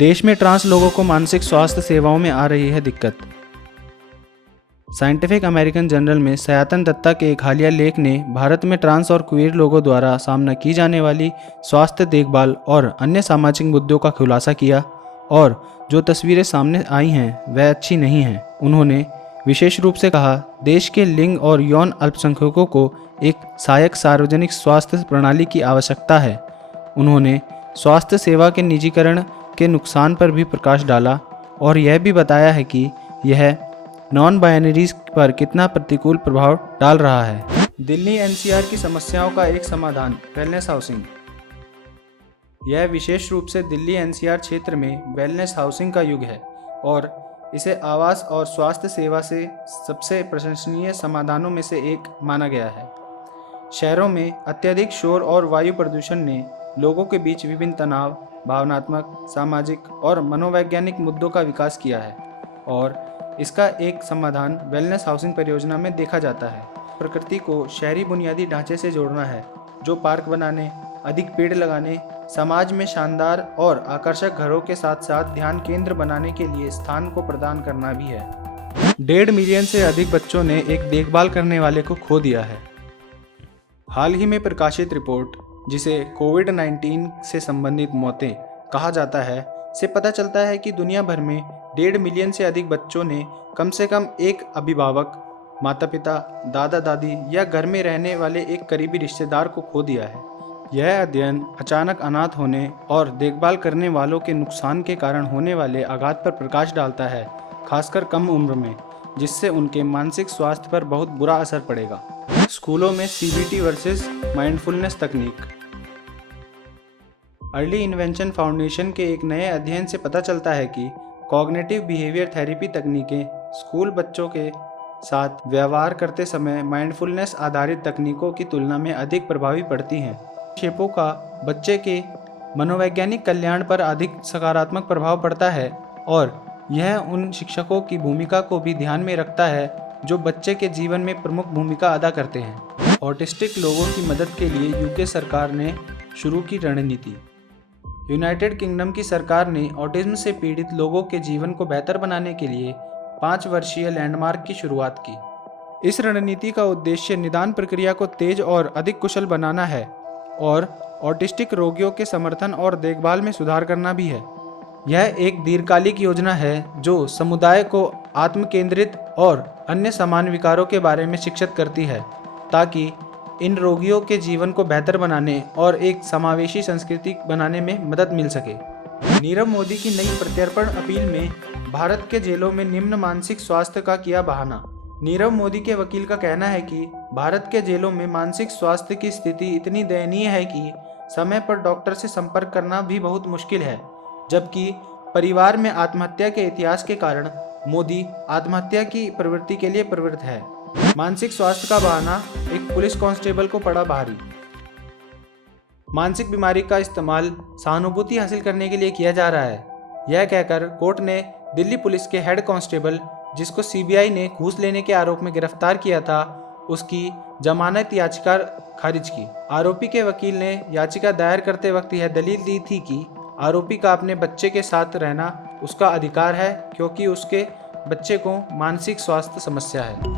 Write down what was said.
देश में ट्रांस लोगों को मानसिक स्वास्थ्य सेवाओं में आ रही है दिक्कत। साइंटिफिक अमेरिकन जर्नल में सयातन दत्ता के एक हालिया लेख ने भारत में ट्रांस और क्वीर लोगों द्वारा सामना की जाने वाली स्वास्थ्य देखभाल और अन्य सामाजिक मुद्दों का खुलासा किया और जो तस्वीरें सामने आई हैं वह अच्छी नहीं हैं। उन्होंने विशेष रूप से कहा, देश के लिंग और यौन अल्पसंख्यकों को एक सहायक सार्वजनिक स्वास्थ्य प्रणाली की आवश्यकता है। उन्होंने स्वास्थ्य सेवा के निजीकरण के नुकसान पर भी प्रकाश डाला और यह भी बताया है कि यह नॉन बाइनरीज पर कितना प्रतिकूल प्रभाव डाल रहा है। दिल्ली एनसीआर की समस्याओं का एक समाधान, वेलनेस हाउसिंग। यह विशेष रूप से दिल्ली एनसीआर क्षेत्र में वेलनेस हाउसिंग का युग है और इसे आवास और स्वास्थ्य सेवा से सबसे प्रशंसनीय समाधानों में से एक माना गया है। शहरों में अत्यधिक शोर और वायु प्रदूषण ने लोगों के बीच विभिन्न तनाव, भावनात्मक, सामाजिक और मनोवैज्ञानिक मुद्दों का विकास किया है और इसका एक समाधान वेलनेस हाउसिंग परियोजना में देखा जाता है। प्रकृति को शहरी बुनियादी ढांचे से जोड़ना है, जो पार्क बनाने, अधिक पेड़ लगाने, समाज में शानदार और आकर्षक घरों के साथ साथ ध्यान केंद्र बनाने के लिए स्थान को प्रदान करना भी है। 1.5 मिलियन से अधिक बच्चों ने एक देखभाल करने वाले को खो दिया है। हाल ही में प्रकाशित रिपोर्ट, जिसे कोविड-19 से संबंधित मौतें कहा जाता है, से पता चलता है कि दुनिया भर में 1.5 मिलियन से अधिक बच्चों ने कम से कम एक अभिभावक, माता पिता, दादा दादी या घर में रहने वाले एक करीबी रिश्तेदार को खो दिया है। यह अध्ययन अचानक अनाथ होने और देखभाल करने वालों के नुकसान के कारण होने वाले आघात पर प्रकाश डालता है, खासकर कम उम्र में, जिससे उनके मानसिक स्वास्थ्य पर बहुत बुरा असर पड़ेगा। स्कूलों में सीबीटी वर्सेस माइंडफुलनेस तकनीक। अर्ली इन्वेंशन फाउंडेशन के एक नए अध्ययन से पता चलता है कि कॉग्निटिव बिहेवियर थेरेपी तकनीकें स्कूल बच्चों के साथ व्यवहार करते समय माइंडफुलनेस आधारित तकनीकों की तुलना में अधिक प्रभावी पड़ती हैं। क्षेपों का बच्चे के मनोवैज्ञानिक कल्याण पर अधिक सकारात्मक प्रभाव पड़ता है और यह उन शिक्षकों की भूमिका को भी ध्यान में रखता है जो बच्चे के जीवन में प्रमुख भूमिका अदा करते हैं। ऑटिस्टिक लोगों की मदद के लिए यूके सरकार ने शुरू की रणनीति। यूनाइटेड किंगडम की सरकार ने ऑटिज्म से पीड़ित लोगों के जीवन को बेहतर बनाने के लिए 5 वर्षीय लैंडमार्क की शुरुआत की। इस रणनीति का उद्देश्य निदान प्रक्रिया को तेज और अधिक कुशल बनाना है और ऑटिस्टिक रोगियों के समर्थन और देखभाल में सुधार करना भी है। यह एक दीर्घकालिक योजना है जो समुदाय को आत्म केंद्रित और अन्य समान विकारों के बारे में शिक्षित करती है, ताकि इन रोगियों के जीवन को बेहतर बनाने और एक समावेशी संस्कृति बनाने में मदद मिल सके। नीरव मोदी की नई प्रत्यर्पण अपील में भारत के जेलों में निम्न मानसिक स्वास्थ्य का किया बहाना। नीरव मोदी के वकील का कहना है कि भारत के जेलों में मानसिक स्वास्थ्य की स्थिति इतनी दयनीय है कि समय पर डॉक्टर से संपर्क करना भी बहुत मुश्किल है, जबकि परिवार में आत्महत्या के इतिहास के कारण मोदी आत्महत्या की प्रवृत्ति के लिए प्रवृत्त है। मानसिक स्वास्थ्य का बहाना एक पुलिस कांस्टेबल को पड़ा भारी। मानसिक बीमारी का इस्तेमाल सहानुभूति हासिल करने के लिए किया जा रहा है, यह कहकर कोर्ट ने दिल्ली पुलिस के हेड कांस्टेबल, जिसको सीबीआई ने घूस लेने के आरोप में गिरफ्तार किया था, उसकी जमानत याचिका खारिज की। आरोपी के वकील ने याचिका दायर करते वक्त यह दलील दी थी कि आरोपी का अपने बच्चे के साथ रहना उसका अधिकार है क्योंकि उसके बच्चे को मानसिक स्वास्थ्य समस्या है।